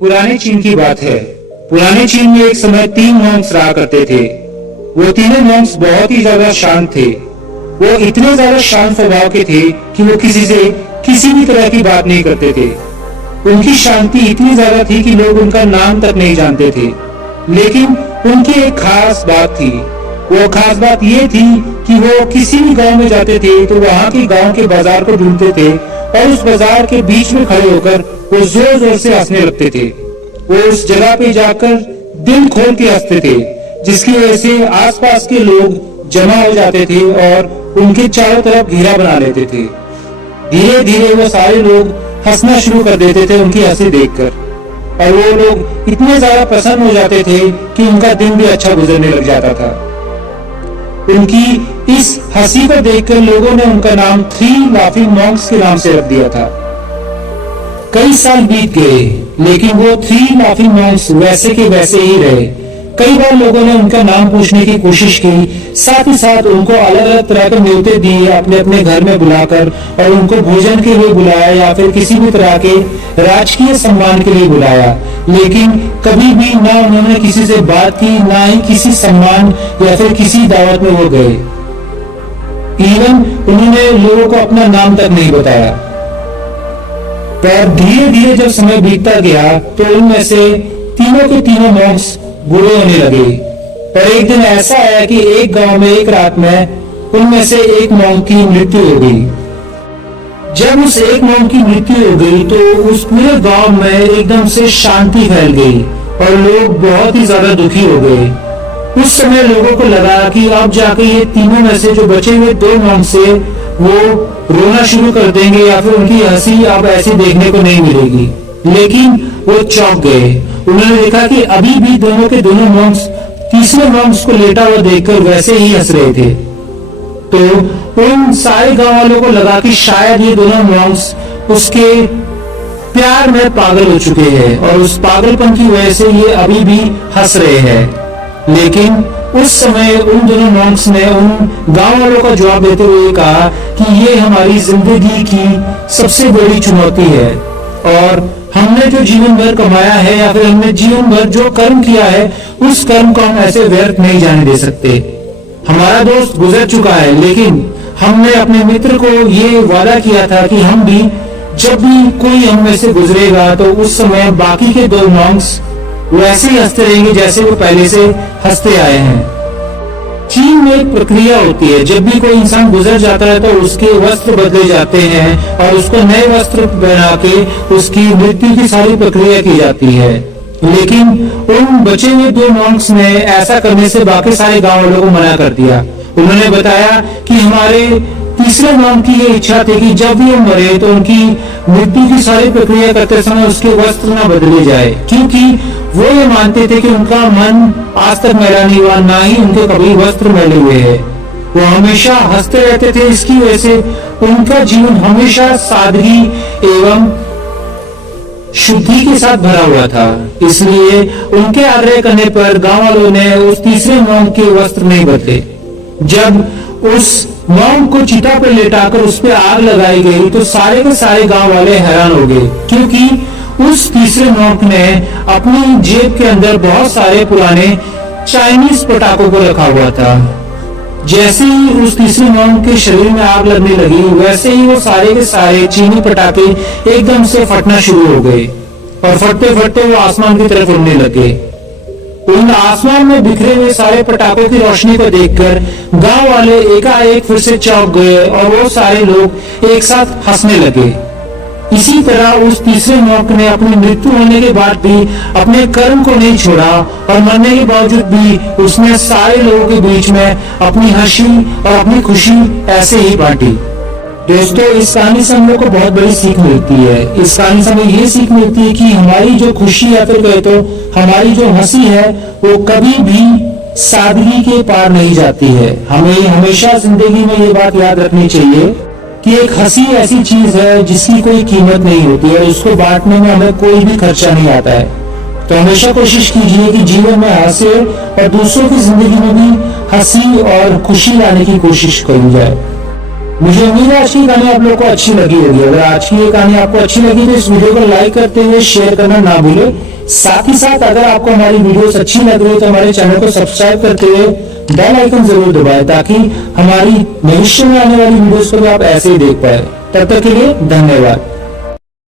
पुराने चीन की बात है। पुराने चीन में एक समय 3 मॉन्क्स रहा करते थे। वो तीनों मॉन्क्स बहुत ही ज्यादा शांत थे। वो इतने ज्यादा शांत स्वभाव के थे कि वो किसी से किसी भी तरह की बात नहीं करते थे। उनकी शांति इतनी ज्यादा थी कि लोग उनका नाम तक नहीं जानते थे। लेकिन उनकी एक खास बात थी। वो खास बात ये थी कि वो किसी भी गांव में जाते थे तो वहां के गांव के बाजार को ढूंढते थे और उस बाजार के बीच में खड़े होकर वो जोर जोर से हंसने लगते थे। वो उस जगह पे जाकर दिल खोल के हंसते थे, जिसकी वजह से आसपास के लोग जमा हो जाते थे और उनके चारों तरफ घेरा बना लेते थे। धीरे धीरे वो सारे लोग हंसना शुरू कर देते थे उनकी हंसी देखकर, और वो लोग इतने ज्यादा प्रसन्न हो जाते थे कि उनका दिन भी अच्छा गुजरने लग जाता था। उनकी इस हंसी को देखकर लोगों ने उनका नाम 3 लाफिंग मॉन्क्स के नाम से रख दिया था। कई साल बीत गए, लेकिन वो 3 लाफिंग मॉन्क्स वैसे के वैसे ही रहे। कई बार लोगों ने उनका नाम पूछने की कोशिश की, साथ ही साथ उनको अलग अलग तरह के न्योते दिए अपने अपने घर में बुलाकर, और उनको भोजन के लिए बुलाया या फिर किसी भी तरह के राजकीय सम्मान के लिए बुलाया। लेकिन कभी भी ना उन्होंने किसी से बात की, ना ही किसी सम्मान या फिर किसी दावत में वो गए। इवन उन्होंने लोगों को अपना नाम तक नहीं बताया। पर धीरे धीरे जब समय बीतता गया तो उनमें से तीनों के तीनों मॉन्क्स बूढ़े होने लगे। पर एक दिन ऐसा आया कि एक गांव में एक रात में उनमें से एक मॉन्क की मृत्यु हो गई। जब उस एक मॉन्क की मृत्यु हो गई तो उस पूरे गांव में एकदम से शांति फैल गई और लोग बहुत ही ज्यादा दुखी हो गए। उस समय लोगों को लगा कि अब जाके ये तीनों में से जो बचे हुए 2 मॉन्क से वो रोना शुरू कर देंगे या फिर उनकी हंसी अब ऐसी देखने को नहीं मिलेगी। लेकिन वो चौंक गए। उन्होंने देखा कि अभी भी दोनों के दोनों मॉन्क्स तीसरे मॉन्क्स को लेटा हुआ देखकर वैसे ही हंस रहे थे। तो उन सारे गांव वालों को लगा कि शायद ये दोनों मॉन्क्स उसके प्यार में पागल हो चुके हैं और उस पागलपन की वजह से ये अभी भी हंस रहे हैं। लेकिन उस समय उन दोनों मॉन्क्स ने उन गांव वालों का जवाब देते हुए कहा कि ये हमारी जिंदगी की सबसे बड़ी चुनौती है और हमने जो जीवन भर कमाया है या फिर हमने जीवन भर जो कर्म किया है उस कर्म को हम ऐसे व्यर्थ नहीं जाने दे सकते। हमारा दोस्त गुजर चुका है, लेकिन हमने अपने मित्र को ये वादा किया था कि हम भी जब भी कोई हम में से गुजरेगा तो उस समय बाकी के 2 मॉन्क्स वैसे ही हंसते रहेंगे जैसे वो पहले से हंसते आए हैं। चीन में एक प्रक्रिया होती है, जब भी कोई इंसान गुजर जाता है तो उसके वस्त्र बदले जाते हैं और उसको नए वस्त्र पहना के उसकी मृत्यु की सारी प्रक्रिया की जाती है। लेकिन उन बचे हुए 2 मॉन्क्स ने ऐसा करने से बाकी सारे गांव वालों को मना कर दिया। उन्होंने बताया कि हमारे तीसरे मॉन्क की ये इच्छा थी कि जब भी वो मरे तो उनकी मृत्यु की सारी प्रक्रिया करते समय उसके वस्त्र न बदले जाए, क्योंकि वो ये मानते थे कि उनका मन आज तक मैला नहीं हुआ, ना ही उनके कभी वस्त्र मैले हुए हैं। वो हमेशा हंसते रहते थे, इसकी वजह से उनका जीवन हमेशा सादगी एवं शुद्धि के साथ भरा हुआ था। इसलिए उनके आग्रह करने पर गांव वालों ने उस तीसरे मॉन्क के वस्त्र नहीं बदले। जब उस मॉन्क को चिता पर लेटाकर उस पर आग लगाई गई तो सारे के सारे गांव वाले हैरान हो गए, क्योंकि उस तीसरे मॉन्क ने अपनी जेब के अंदर बहुत सारे पुराने चाइनीज पटाखों को रखा हुआ था। जैसे ही उस तीसरे मॉन्क के शरीर में आग लगने लगी, वैसे ही वो सारे के सारे चीनी पटाखे एकदम से फटना शुरू हो गए और फटते फटते वो आसमान की तरफ उड़ने लगे। उन आसमान में बिखरे हुए सारे पटाखों की रोशनी को देखकर गांव वाले एकाएक फिर से चौंक गए और वो सारे लोग एक साथ हंसने लगे। इसी तरह उस तीसरे मॉन्क ने अपनी मृत्यु होने के बाद भी अपने कर्म को नहीं छोड़ा और मरने के बावजूद भी उसने सारे लोगों के बीच में अपनी हंसी और अपनी खुशी ऐसे ही बांटी। दोस्तों, इस कहानी से हम लोग को बहुत बड़ी सीख मिलती है। इस कहानी से हमें ये सीख मिलती है कि हमारी जो खुशी या फिर कहे तो हमारी जो हंसी है वो कभी भी सादगी के पार नहीं जाती है। हमें हमेशा जिंदगी में ये बात याद रखनी चाहिए कि एक हंसी ऐसी चीज है जिसकी कोई कीमत नहीं होती है, उसको बांटने में हमें कोई भी खर्चा नहीं आता है। तो हमेशा कोशिश कीजिए कि जीवन में हंसे और दूसरों की जिंदगी में भी हंसी और खुशी लाने की कोशिश करी जाए। मुझे उम्मीद है आज की कहानी आप लोग को अच्छी लगी होगी। अगर आज की ये कहानी आपको अच्छी लगी तो इस वीडियो को लाइक करते हुए शेयर करना ना भूलें। साथ ही साथ अगर आपको हमारी वीडियोस अच्छी लग रही है तो हमारे चैनल को सब्सक्राइब करते हुए बेल आइकन जरूर दबाएं ताकि हमारी भविष्य में आने वाली वीडियोस को भी आप ऐसे ही देख पाए। तब तक के लिए धन्यवाद।